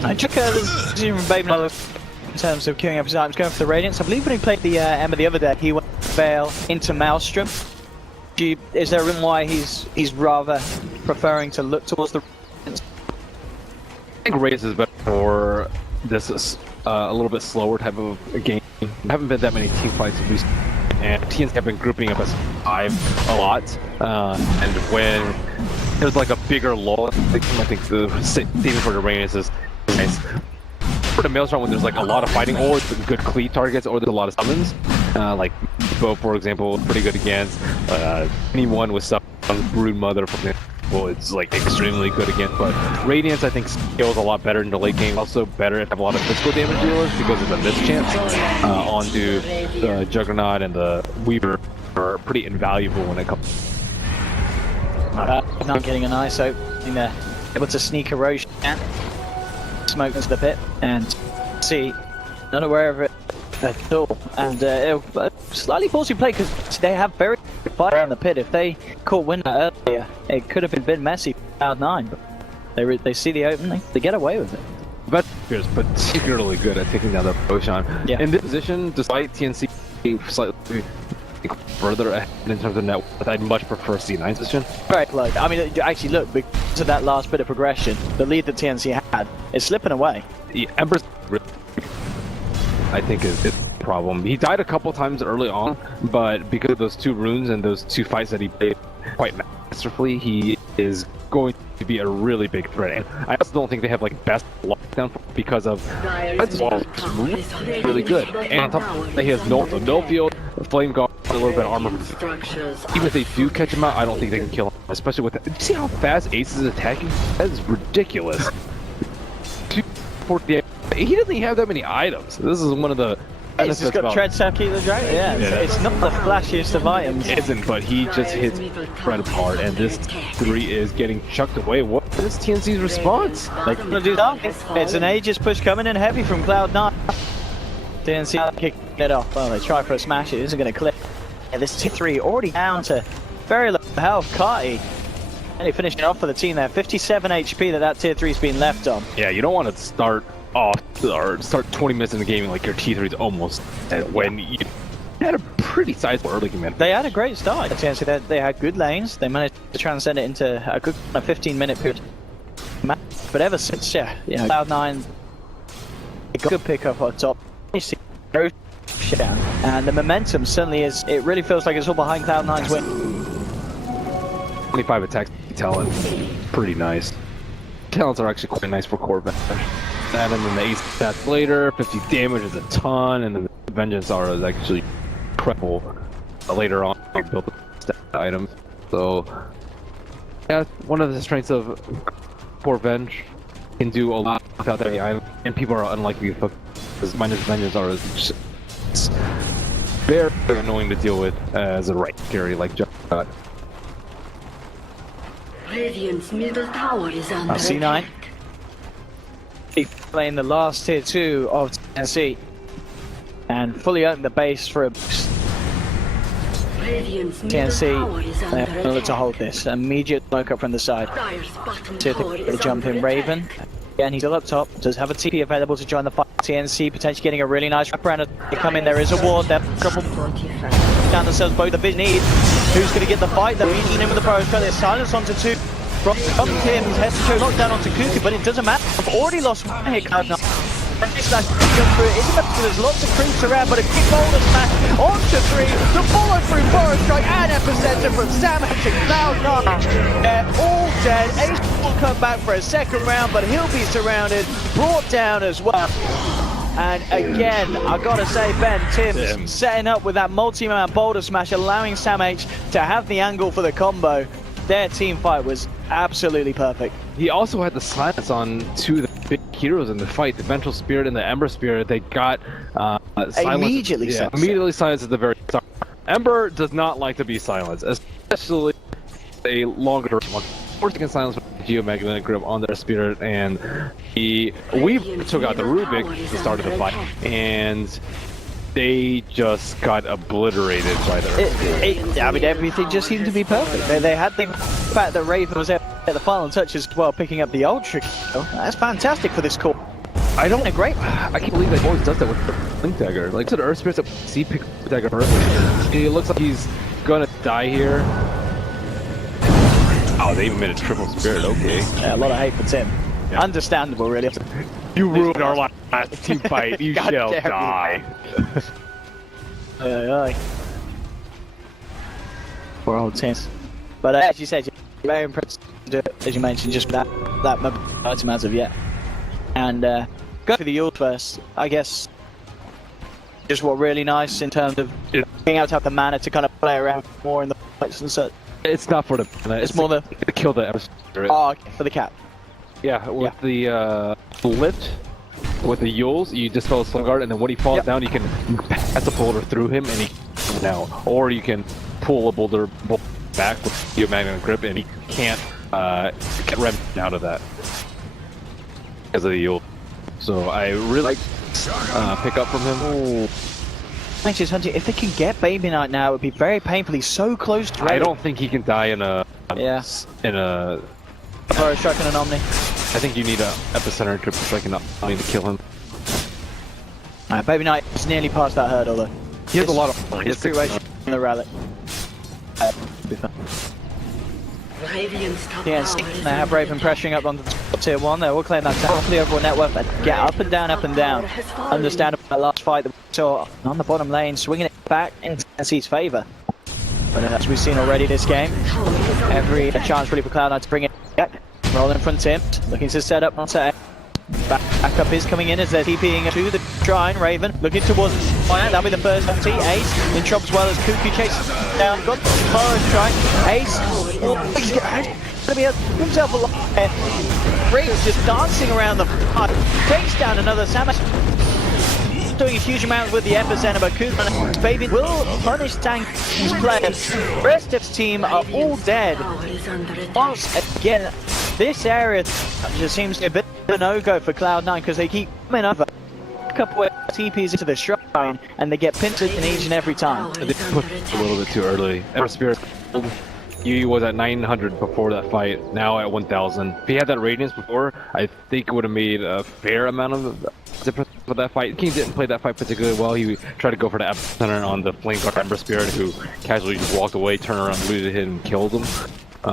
I took from Babe in terms of queuing up his items, going for the Radiance. I believe when he played the Emma the other day, he went Veil into Maelstrom. Is there a reason why he's rather preferring to look towards the Radiance? I think Radiance is better for this a little bit slower type of game. There haven't been that many team fights recently, and TnC have been grouping up as 5 a lot. And when there's like a bigger lull, I think the saving for the Radiance is nice. For the Maelstrom, when there's like a lot of fighting, or good cleat targets, or there's a lot of summons, like Bo, for example, is pretty good against anyone with some Brood Mother, for example. It's like extremely good again, but Radiance I think scales a lot better in the late game. Also better if have a lot of physical damage dealers because of the mischance onto the Juggernaut and the Weaver are pretty invaluable when it comes. Not getting a nice opening there, able to sneak erosion, smoke into the pit, and see not aware of it at all, and slightly forcing play because they have very good fire around the pit. If they caught wind earlier, it could have been a bit messy for Cloud9, but they see the opening, they get away with it. But particularly good at taking down the Roshan. Yeah. In this position, despite TnC being slightly further ahead in terms of net worth, I'd much prefer C9's position. Very close. I mean, actually, look, because of that last bit of progression, the lead that TnC had is slipping away. The Ember's I think is a problem. He died a couple times early on, but because of those 2 runes and those 2 fights that he played quite masterfully, he is going to be a really big threat. And I also don't think they have like best lockdown because of that's really good. And on top of that, he has no field, flame guard, a little bit of armor. Even if they do catch him out, I don't think they can kill him. Especially with that. See how fast Ace is attacking? That is ridiculous. 248. He doesn't have that many items. This is one of the. He's just got Tread Saki the Dragon. Yeah, it's not the flashiest of items. It isn't, but he just hits incredibly hard, and this 3 is getting chucked away. What is TnC's response? Like, it's an Aegis push coming in heavy from Cloud9. TnC kick it off. Well, they try for a smash. It isn't going to clip. Yeah, this T3 already down to very low health. Kati finishing off for the team there. 57 HP that tier 3's been left on. Yeah, you don't want to start off or start 20 minutes in the game like your T3 is almost dead when you had a pretty sizable early game. They had a great start. TnC, they had good lanes. They managed to transcend it into a good 15-minute period. But ever since, yeah, you know, Cloud9, they got a good pick up on top. You see, no shit down. And the momentum certainly is. It really feels like it's all behind Cloud9's win. 25 attacks talent, pretty nice. Talents are actually quite nice for core bench. And then the ace stats later, 50 damage is a ton, and then the vengeance aura is actually incredible. Later on, I built the stat items. So, yeah, one of the strengths of core bench can do a lot without that AI, and people are unlikely to fuck because minus vengeance aura is just very annoying to deal with as a right carry like Juggernaut. Radiant's middle tower is under C9. attack. Playing the last tier 2 of TnC and fully open the base for a Radiant's middle tower is TnC. under They're able to hold this. Immediate smoke up from the side. Dire's bottom See if tower they is jump in under Raven. attack. Again, he's still up top. Does have a TP available to join the fight. TnC potentially getting a really nice wraparound. They come in. There is a ward. They're trouble down themselves. Both the big need. Who's going to get the fight? They're leading in with the Burrow. There's silence onto 2. From Tim, has to knock down onto Kuku, but it doesn't matter. I've already lost one here, Cloud9. Slash jump through it. There's lots of creeps around, but a quick boulder smash onto 3. The follow through Burrow strike and epicenter from Sam to Cloud9. They're all dead. Ace will come back for a second round, but he'll be surrounded, brought down as well. And again, I gotta say, Ben, Tim's setting up with that multi-man boulder smash, allowing Sam H to have the angle for the combo. Their team fight was absolutely perfect. He also had the silence on 2 of the big heroes in the fight, the Vengeful Spirit and the Ember Spirit. They got silence. Immediately silenced. Immediately silenced at the very start. Ember does not like to be silenced, especially a longer one. Forcing can silence with Geomagnetic Grip on their Spirit, and we took out the Rubik at the start of the fight, and they just got obliterated by their... I mean, everything just seemed to be perfect. They had the fact that Raven was at the final touches as well, picking up the Ultra. That's fantastic for this core. I can't believe that Morris does that with the Blink Dagger. Like, so the Earth Spirit's a C pick dagger perfectly. It looks like he's gonna die here. Oh, they even made a triple Spirit, okay. Yeah, a lot of hate for Tim. Yeah. Understandable, really. You ruined our last team fight. You shall die. Poor old Tim. But as you said, you're very impressed to do it, as you mentioned, just that mobility as of yet. And go for the ult first, I guess. Just what really nice in terms of being able to have the mana to kind of play around more in the fights and such. It's not for the... It's more the... To kill the Ember Spirit. Oh, okay, for the cap. Yeah, with the lift, with the Yules, you dispel the Sling Guard, and then when he falls down, you can pass a boulder through him, and he comes down. Or you can pull a boulder back with Geomagnetic Grip, and he can't get rem out of that because of the Yule. So I really pick up from him. Ooh. Just hunting. If they can get Baby Knight now, it would be very painfully so close to... I don't think he can die in a... Burrow striking an Omni. I think you need a epicenter trip so I can not need to kill him. Baby Knight is nearly past that hurdle though. He has a lot of... It's pretty much in the rally. Yes, they have Raven pressuring up onto tier 1. They will claim that down for the overall network. They get up and down, up and down. Understandable that last fight that we saw on the bottom lane, swinging it back in TnC's favour. But as we've seen already this game, every chance really for Cloud9 to bring it back. Rolling from Tim, looking to set up onto A. Back up is coming in as they're TPing to the shrine. Raven looking towards fire. That'll be the first T. Ace in trouble as well as Kuku chases down. Got the Burrow strike. Ace. He's going to be himself alive. Riggs just dancing around the park. Takes down another Samus. Doing a huge amount with the epicenter, but Kuku Baby will punish Tank's players. Rest of his team are all dead. Once again, this area just seems a bit of a no-go for Cloud9 because they keep coming over. A couple of TPs into the shrine and they get pinned in each and every time. They pushed a little bit too early. Ember Spirit He was at 900 before that fight, now at 1000. If he had that radiance before, I think it would have made a fair amount of difference for that fight. King didn't play that fight particularly well. He tried to go for the epicenter on the Flame Guard Ember Spirit, who casually just walked away, turned around, looted him, and killed him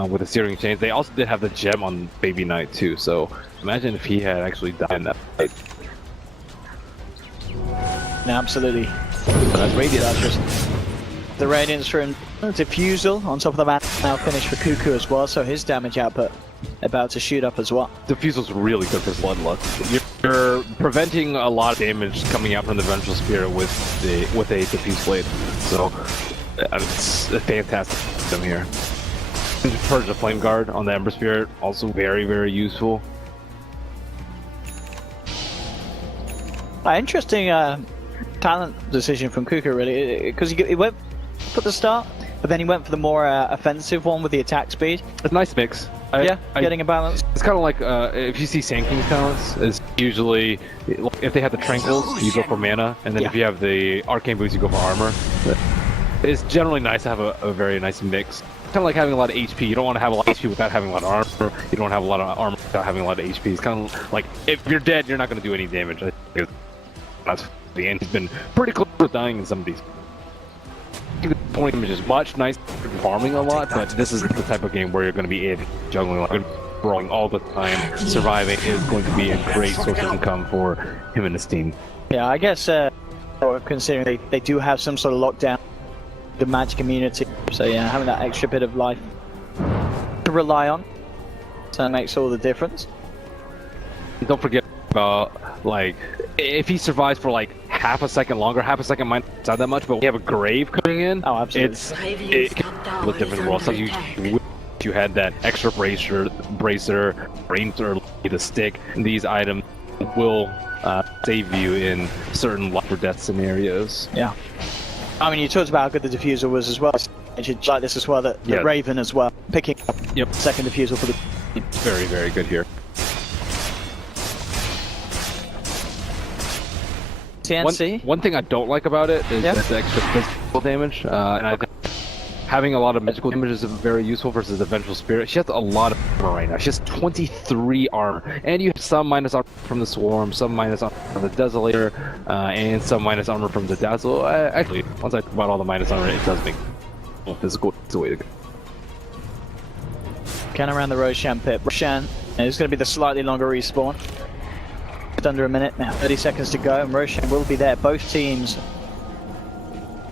with the Searing Chains. They also did have the gem on Baby Knight too, so imagine if he had actually died in that fight. Absolutely. That's radiant. That's just the radiance from Diffusal on top of the map now finished for Cuckoo as well, so his damage output about to shoot up as well. Diffusal's really good for Bloodlust. You're preventing a lot of damage coming out from the Vengeful Spirit with a Diffuse Blade, so it's a fantastic item here. Purge the Flame Guard on the Ember Spirit, also very, very useful. Interesting talent decision from Cuckoo, really, because he went for the start, but then he went for the more offensive one with the attack speed. It's a nice mix. Getting a balance. It's kind of like if you see Sand King's talents, it's usually if they have the Tranquils, you go for mana, and then if you have the Arcane Boots, you go for armor. But it's generally nice to have a very nice mix. Kind of like having a lot of HP. You don't want to have a lot of HP without having a lot of armor. You don't want to have a lot of armor without having a lot of HP. It's kind of like if you're dead, you're not going to do any damage. That's the end. He's been pretty close to dying in some of these. The point image is much nicer for farming a lot, but this is the type of game where you're going to be juggling, like brawling all the time. Surviving is going to be a great source of income for him and his team. Yeah, I guess considering they do have some sort of lockdown, the magic community, so yeah, having that extra bit of life to rely on, so that makes all the difference. Don't forget about, like, if he survives for like half a second longer, half a second might not sound that much, but we have a grave coming in. Oh, absolutely. It can look different world. So you had that extra bracer, or the stick. These items will save you in certain life or death scenarios. Yeah. I mean, you talked about how good the diffuser was as well. I should like this as well, that the Raven as well, picking up second diffuser for the... It's very, very good here. TnC? One thing I don't like about it is the extra physical damage, and I think having a lot of magical damage is very useful versus the Vengeful Spirit. She has a lot of armor right now. She has 23 armor, and you have some minus armor from the Swarm, some minus armor from the Desolator, and some minus armor from the Dazzle. Actually, once I think about all the minus armor, it does make physical. It's the way to go. Can around the Roshan pit. Roshan is going to be the slightly longer respawn. Just under a minute now, 30 seconds to go, and Roshan will be there. Both teams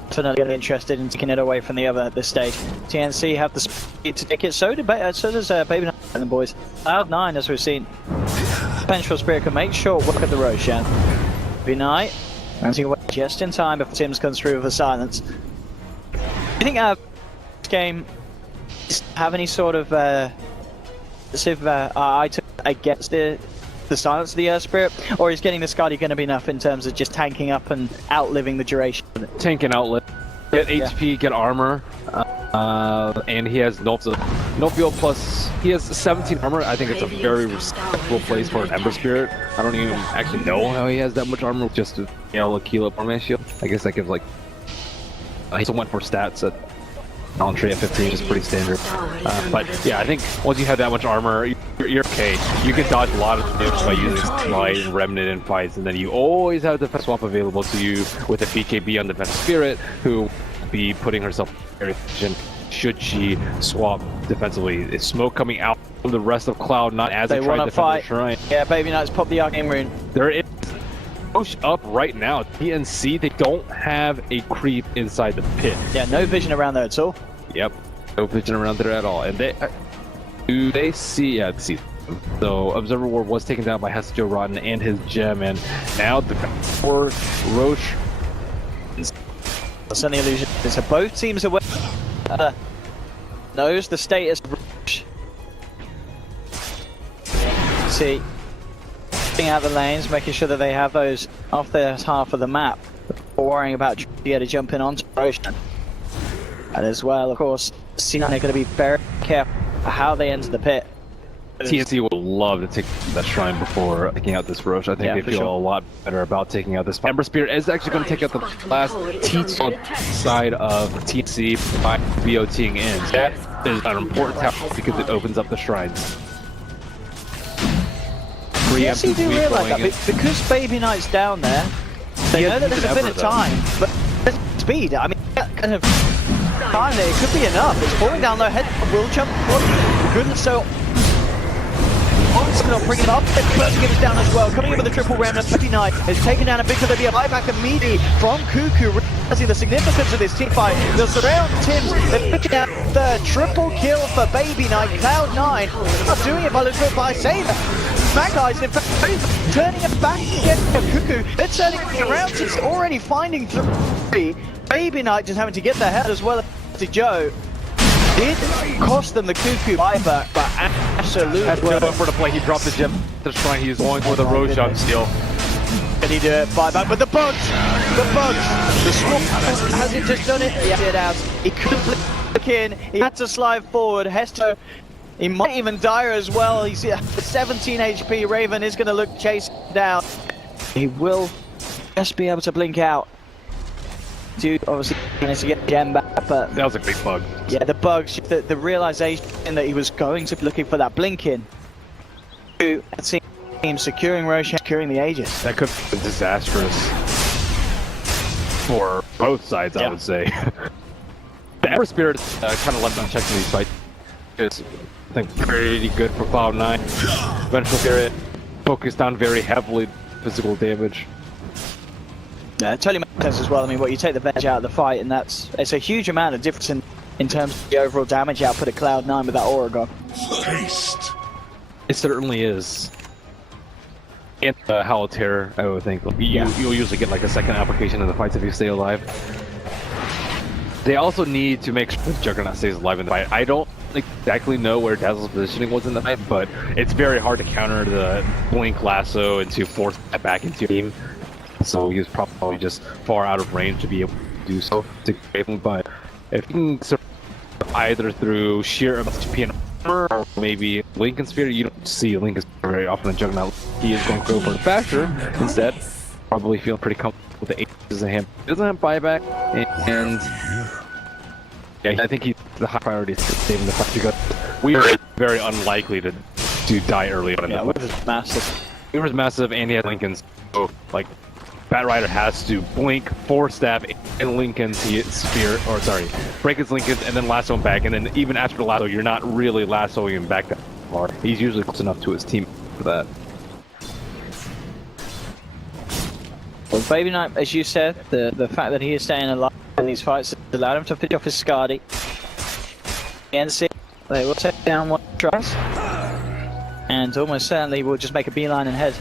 definitely interested in taking it away from the other at this stage. TnC have the speed to take it, so does Baby Knight and the boys. Cloud9, as we've seen. Vengeful Spirit can make short work of the Roshan. Baby Knight running away just in time before Tim's comes through with a silence. Do you think this game have any sort of item against the silence of the Earth Spirit, or is getting the Skadi going to be enough in terms of just tanking up and outliving the duration? Tank and outlive, get HP, get armor, and he has no field plus. He has 17 armor. I think it's a very respectable place for an Ember Spirit. I don't even actually know how he has that much armor, just a Kilo Format Shield. I guess that gives like so much more stats at Entry at 15 is pretty standard. But yeah, I think once you have that much armor, you're okay. You can dodge a lot of damage by using Slide and Remnant in fights, and then you always have the defense swap available to you with a BKB on Defense Spirit, who will be putting herself in very efficient should she swap defensively. Is smoke coming out from the rest of Cloud, not as they want to fight. The shrine. Yeah, Baby Knight's popped the Arcane Rune. There is push up right now. TnC, they don't have a creep inside the pit. Yeah, no vision around there at all. Yep, no vision around there at all. And do they see? Yeah, see. So Observer Ward was taken down by Hesjo Rotten and his gem, and now the for Roche. That's an illusion. So both teams away. Knows the status of Roche. See, getting out the lanes, making sure that they have those off their half of the map, before worrying about to jump in onto Roche. And as well, of course, C9 are going to be very careful how they enter the pit. TnC would love to take that shrine before taking out this Roche. I think they feel a lot better about taking out this. Ember Spirit is actually going to take out the last T-Tone side of TnC by BOTing in. That is an important tactic because it opens up the shrines. Yes, you do realize that because Baby Knight's down there, they know that there's a bit of time, but there's speed. I mean, that kind of time there, it could be enough. It's falling down low, head will jump. Goodness, so it's going to bring him up. Bursting is down as well. Coming in with the triple round, Baby Knight has taken down a big of the buyback immediately from Cuckoo. Realizing the significance of this team fight. They'll surround Tims. They're picking out the triple kill for Baby Knight. Cloud9 not doing it by the trip by Saber. Magpies, in fact, turning it back again for Cuckoo. They're turning it around. It's already finding three. Baby Knight just having to get their head as well to Joe. Did cost them the Cuckoo buyback, but absolutely. Had to go for the play. He dropped the gem to the shrine. He was going for the road shot steal. Can he do it? Buyback, but the swamp, has he just done it? Yeah, it has. He couldn't look in. He had to slide forward. Hesto, he might even die as well. He's 17 HP. Raven is going to look chase down. He will just be able to blink out. Dude, obviously, going to get gem back, but that was a big bug. Yeah, the bugs, the realization that he was going to be looking for that blink in. Let's see him securing Roshan, securing the Aegis. That could have been disastrous for both sides, I would say. The Ember Spirit kind of left unchecked in these fights. It's, I think, pretty good for Cloud9. Vengeful Spirit focused on very heavily physical damage. Yeah, it totally makes sense as well. I mean, you take the Venge out of the fight, and it's a huge amount of difference in terms of the overall damage output of Cloud9 with that Aura Gun. Taste. It certainly is. And Howl of Terror, I would think. You'll usually get like a second application in the fights if you stay alive. They also need to make sure that Juggernaut stays alive in the fight. I don't exactly know where Dazzle's positioning was in the fight, but it's very hard to counter the Blink Lasso and to force that back into your team. So he was probably just far out of range to be able to do so. But if he can survive either through sheer HP and armor or maybe Lincoln Sphere, you don't see Lincoln Sphere very often in Juggernaut. He is going to go for the Basher instead. Probably feeling pretty comfortable with the Aces in hand. He doesn't have buyback, and yeah, I think the high priority is saving the fight because we are very unlikely to die early on in the fight. Weaver's massive. Weaver's massive, and he has Lincoln's. So, like, Bat Rider has to blink, force stab, and Lincoln's Sphere, or sorry, break his Lincoln's, and then lasso him back, and then even after the lasso, you're not really lassoing him back that far. He's usually close enough to his team for that. Well, Baby Knight, as you said, the fact that he is staying alive in these fights has allowed him to finish off his Skadi. TnC, they will take down one tries, and almost certainly will just make a beeline and head.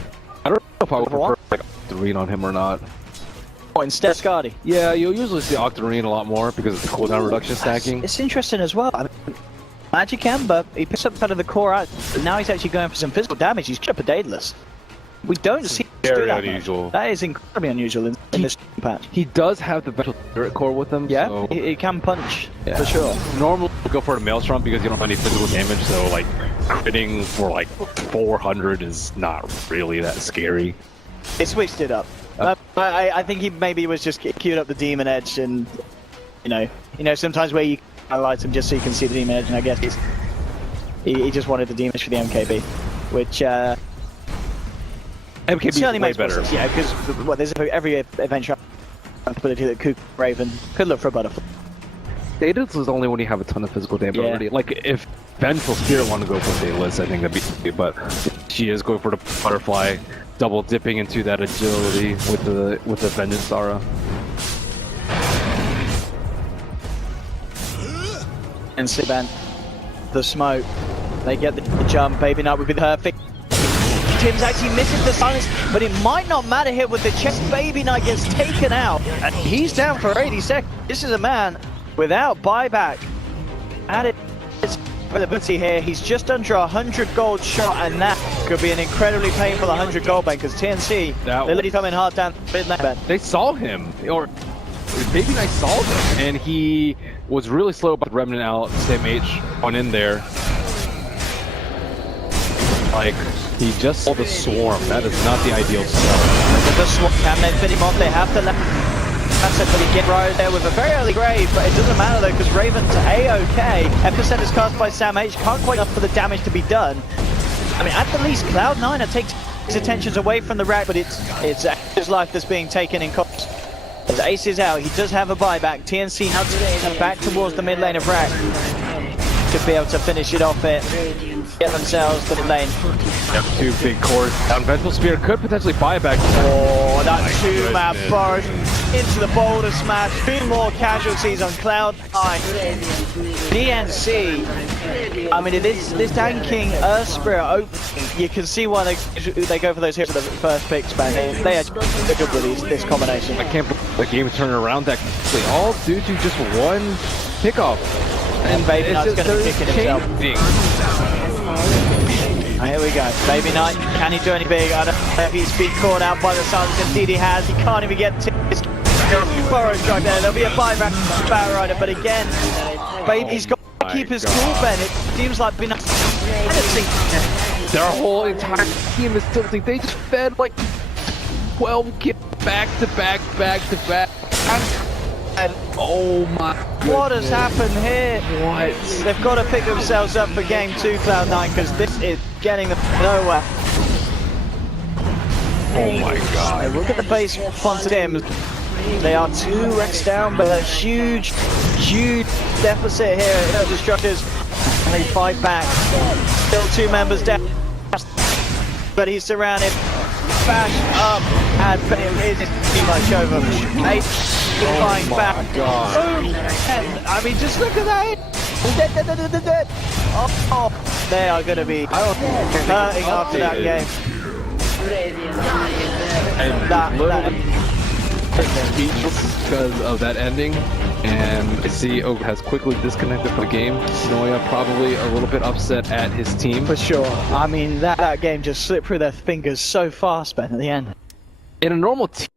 I don't know if I would prefer like Octarine on him or not. Or instead Skadi? Yeah, you'll usually see Octarine a lot more because of the cooldown reduction stacking. It's interesting as well. I mean, Magic Ember, he picks up kind of the core out, but now he's actually going for some physical damage. He's kept a Daedalus. We don't see very that unusual. much. That is incredibly unusual in this patch. He does have the Vengeful Spirit core with him. Yeah, so he can punch, for sure. Normally we go for a Maelstrom because you don't have any physical damage, so like critting for like 400 is not really that scary. He switched it up. I think he maybe was just queued up the Demon Edge, and you know sometimes where you highlight him just so you can see the Demon Edge, and I guess he just wanted the Demon Edge for the MKB, which MKB certainly is way makes better. Sense, yeah, because there's every adventure ability that Cook Raven could look for a butterfly. Daedalus is only when you have a ton of physical damage already. Like if Vengeful Spirit wanted to go for Daedalus, I think that'd be good, but she is going for the butterfly, double dipping into that agility with the Vengeance Aura. And Siban, the smoke, they get the jump. Baby Knight would be perfect. Tim's actually missing the silence, but it might not matter here with the chest. Baby Knight gets taken out, and he's down for 80 seconds. This is a man without buyback. Added availability here. He's just under 100 gold shot, and that could be an incredibly painful 100 gold bank because TnC, they're literally coming hard down mid lane. They saw him, or Baby Knight saw him, and he was really slow about the Remnant out. Sim H went in there. Like, he just saw the swarm. That is not the ideal sell. With the swap, can they fit him off? They have to let that's it, but he get right there with a very early grave, but it doesn't matter though because Raven's A-OK. Epicenter is cast by Sam H. Can't quite enough for the damage to be done. I mean, at the least, Cloud9 are taking his attentions away from the Rack, but it's his life that's being taken in cost. As Ace is out, he does have a buyback. TnC now getting back towards the mid lane of Rack. Should be able to finish it off it. Get themselves to the lane. Yep, 2 big cores. Vengeful Spear could potentially buy back. Oh, that 2-man burst into the boulder smash. 2 more casualties on Cloud9. TnC, I mean, it is this tanking Earth Spirit opening. You can see why they go for those heroes at the first picks, man. They are good with this combination. I can't believe the game is turning around that quickly, all due to just one pickoff. And Baby Knight's going to be kicking himself. Here we go. Baby Knight, can he do any big? I don't know if he's been caught out by the Suns. Indeed he has. He can't even get to his burrow strike there. There'll be a buyback from Batrider, but again, Baby's got to keep his cool, Ben. It seems like Baby Knight's their whole entire team is tilting. They just fed like 12 kills back to back. And oh my goodness. What has happened here? What? They've got to pick themselves up for game 2, Cloud9, because this is getting them nowhere. Oh my god. Hey, look at the base once again. They are 2 wrecks down, but a huge deficit here at the Destructors. And they fight back. Still 2 members down. But he's surrounded. Bash up. And it is pretty much over. 8 flying back. God. And, I mean, just look at that. Dead. Oh, they are going to be hurting after that game. Because of that ending, and we can see Oak has quickly disconnected from the game. Simoya probably a little bit upset at his team. For sure. I mean, that game just slipped through their fingers so fast, Ben, at the end. In a normal team,